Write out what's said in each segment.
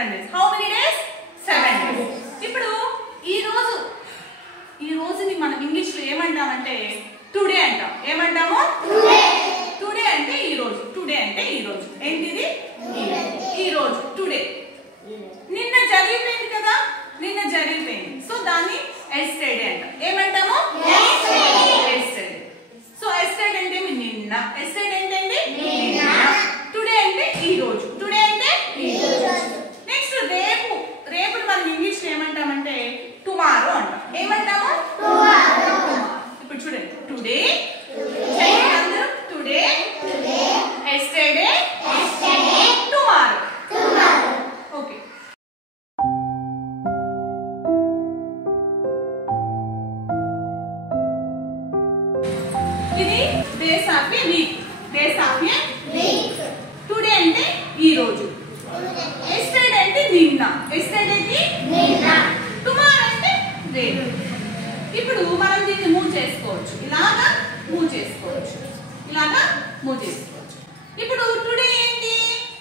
7 days. How many days? 7 days. ఇప్పుడు ఈ రోజుని మనం ఇంగ్లీష్ లో ఏమంటామంటే టుడే అంటాం. ఏమంటాము? టుడే అంటే ఈ రోజు. టుడే అంటే ఈ రోజు. ఏంటిది? ఈ రోజు. టుడే. నిన్న జరిగిపోయింది కదా, నిన్న జరిగిపోయింది. సో దాన్ని ఎస్టర్డే అంటాం. ఏమంటాము? ఎస్టర్డే. సో ఎస్టర్డే అంటే నిన్న. ఎస్టర్డే అంటే నిన్న. టుడే అంటే ఈ రోజు. టుడే అంటే ఈ రోజు. నెక్స్ట్ రేపు. రేపుని మనం ఇంగ్లీష్ లో ఏమంటామంటే టుమారో అంటాం. ఏమంటాము? ఇప్పుడు చూడండి. టుడే, అందరూ టుడే, ఎస్టర్డే, టుమారో. ఓకే. ఇది days of A week. Days of A week. Today అంటే ఈ రోజు. ఎస్టర్డే అంటే నిన్న. ఎస్టర్డే నిన్న. టుమారో అంటే రేపు. ఇప్పుడు మనం దీన్ని మూవ్ చేసుకోవచ్చు. ఇలాగా మూవ్ చేసుకోవచ్చు. ఇలాగా మూవ్ చేసుకోవచ్చు. ఇప్పుడు టుడే ఏంటి?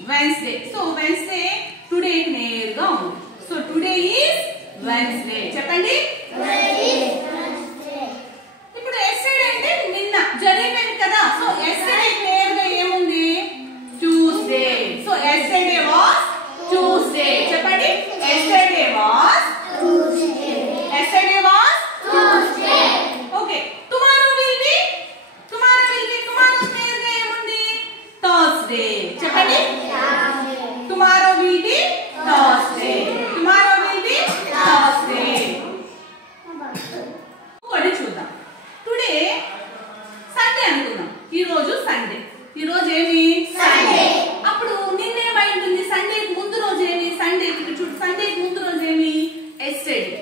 వెన్స్డే. సో వెన్స్డే టుడే నేరుగా ఉంది. So today is Wednesday. చెప్పండి. ఇప్పుడు ఎస్టర్డే అంటే నిన్న జరిగిపోయింది కదా. సో ఎస్టర్డే నేరుగా ఏముంది? Tuesday. So yesterday was Tuesday. చెప్పండి. Yesterday was Tuesday. Yesterday was Tuesday. Okay. Tomorrow will be tomorrow నేరుగా ఏముంది? థర్స్డే. చెప్పండి. Tomorrow will be Thursday. Tomorrow will be Thursday. ఒకటి చూద్దాం. టుడే సండే అనుకుందాం. ఈ రోజు సండే. ఈ రోజు ఏమి? సండే. అప్పుడు నిన్నేమై ఉంటుంది? సండే ముందు రోజు ఏమి? సండే. చూడు, సండే ముందు రోజు ఏమి? ఎస్టర్డే.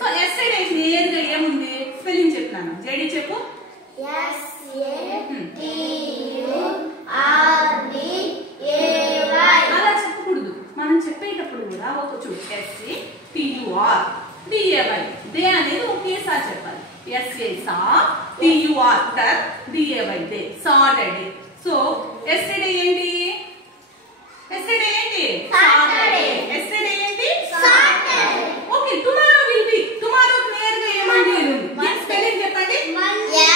సో ఎస్టర్డే నేరుగా ఏముంది? స్పెల్లింగ్ చెప్తున్నాను. జేడి చెప్పు. అలా చెప్పకూడదు. మనం చెప్పేటప్పుడు కూడా ఒక చూడు. SATUR DAY. డే అనేది ఒకేసారి చెప్పాలి. SATUR DAY. Day. Saturday. So yesterday ఏంటి? ఎస్టర్డే ఏంటి? సాటర్డే. ఎస్టర్డే ఏంటి? Saturday. Okay. Tomorrow will be. Tomorrow నేరుగా ఏమండి? దీని స్పెల్లింగ్ చెప్పండి. Monday.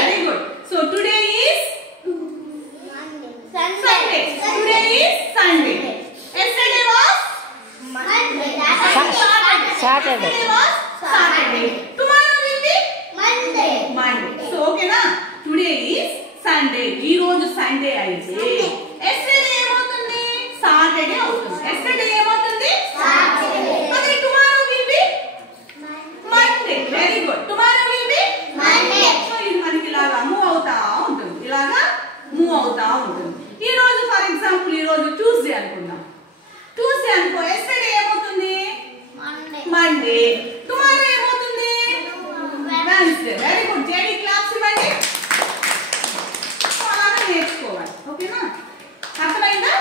Very good. So today is Sunday. Today is Sunday. Yesterday was Saturday. Saturday. Tomorrow will be Monday. So ఓకేనా? Today is Sunday. ఈ రోజు Sunday అయితే yesterday ఏమవుతుంది? Saturday అవుతుంది. ఎస్టర్డే ఏమవుతుంది? సాటర్డే. మరి tomorrow will be Monday. Very good. Tomorrow will be Monday. So ఇది మనకి ఇలాగా మూవ్ అవుతా ఉంటుంది. ఇలాగా మూవ్ అవుతా ఉంటుంది. ఈ రోజు ఫర్ ఎగ్జాంపుల్ ఈ రోజు ట్యూస్డే అనుకుందాం. ట్యూస్డే అనుకో. ఎస్టర్డే ఏమవుతుంది? మండే. టుమారో ఏమవుతుంది? Wednesday. Very good. JD claps ఇవ్వండి. సో అలాగా నేర్చుకోవాలి. ఓకేనా? అర్థమైందా?